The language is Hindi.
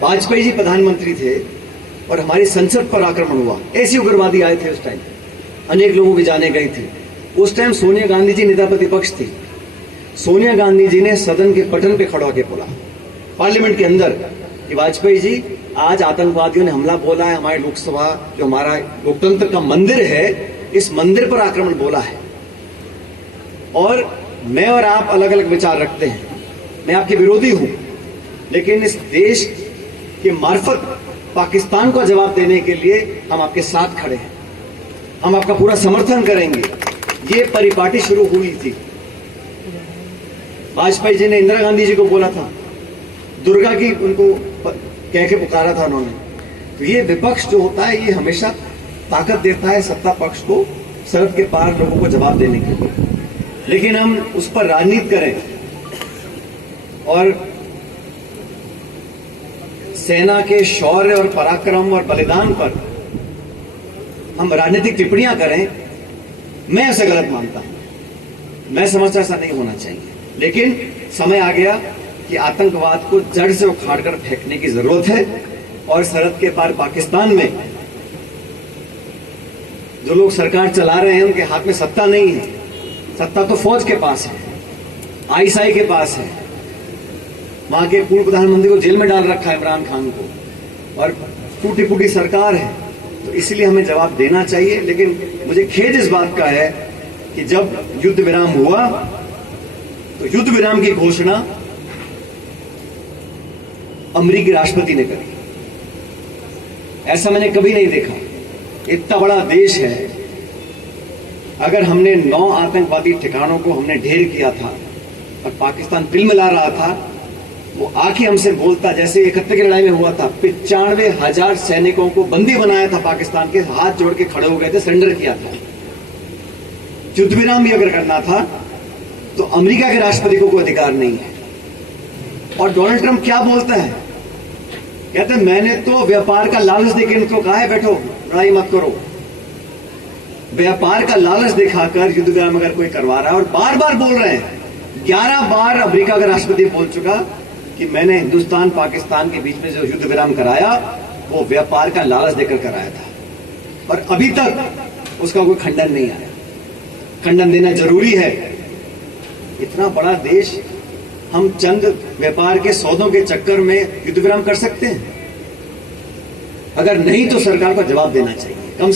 वाजपेयी जी प्रधानमंत्री थे और हमारी संसद पर आक्रमण हुआ, ऐसे उग्रवादी आए थे उस टाइम, अनेक लोगों की जाने गई थी। उस टाइम सोनिया गांधी जी नेता प्रतिपक्ष थी। सोनिया गांधी जी ने सदन के पटल पे खड़ा होकर बोला, पार्लियामेंट के अंदर, कि वाजपेयी जी आज आतंकवादियों ने हमला बोला है, हमारे लोकसभा जो हमारा लोकतंत्र का मंदिर है, इस मंदिर पर आक्रमण बोला है। और मैं और आप अलग अलग विचार रखते हैं, मैं आपके विरोधी हूं, लेकिन इस देश के मार्फत पाकिस्तान को जवाब देने के लिए हम आपके साथ खड़े हैं, हम आपका पूरा समर्थन करेंगे। ये परिपाटी शुरू हुई थी, वाजपेयी जी ने इंदिरा गांधी जी को बोला था, दुर्गा की उनको कह के पुकारा था उन्होंने। तो ये विपक्ष जो होता है, ये हमेशा ताकत देता है सत्ता पक्ष को सरहद के पार लोगों को जवाब देने के लिए, लेकिन हम उस पर राजनीति करें और सेना के शौर्य और पराक्रम और बलिदान पर हम राजनीतिक टिप्पणियां करें, मैं ऐसा गलत मानता हूं। मैं समझता ऐसा नहीं होना चाहिए, लेकिन समय आ गया कि आतंकवाद को जड़ से उखाड़कर फेंकने की जरूरत है। और सरहद के पार पाकिस्तान में जो लोग सरकार चला रहे हैं, उनके हाथ में सत्ता नहीं है, सत्ता तो फौज के पास है, आईएसआई के पास है। वहां के पूर्व प्रधानमंत्री को जेल में डाल रखा है, इमरान खान को, और टूटी फूटी सरकार है। तो इसलिए हमें जवाब देना चाहिए। लेकिन मुझे खेद इस बात का है कि जब युद्ध विराम हुआ तो युद्ध विराम की घोषणा अमेरिकी राष्ट्रपति ने करी। ऐसा मैंने कभी नहीं देखा। इतना बड़ा देश है, अगर हमने 9 आतंकवादी ठिकानों को हमने ढेर किया था और पाकिस्तान तिल मिला रहा था, वो आके हमसे बोलता, जैसे 71 की लड़ाई में हुआ था, 95,000 सैनिकों को बंदी बनाया था पाकिस्तान के, हाथ जोड़ के खड़े हो गए थे, सरेंडर किया था। युद्ध विराम भी अगर करना था तो अमेरिका के राष्ट्रपति को कोई अधिकार नहीं है। और डोनाल्ड ट्रंप क्या बोलता है, कहते हैं मैंने तो व्यापार का लालच देकर इनको कहा है बैठो, लड़ाई मत करो। व्यापार का लालच दिखाकर युद्ध विराम अगर कोई करवा रहा है, और बार बार बोल रहे हैं, 11 बार अमेरिका का राष्ट्रपति बोल चुका कि मैंने हिंदुस्तान पाकिस्तान के बीच में जो युद्ध विराम कराया वो व्यापार का लालच देकर कराया था, और अभी तक उसका कोई खंडन नहीं आया। खंडन देना जरूरी है। इतना बड़ा देश, हम चंद व्यापार के सौदों के चक्कर में युद्ध विराम कर सकते हैं? अगर नहीं तो सरकार को जवाब देना चाहिए।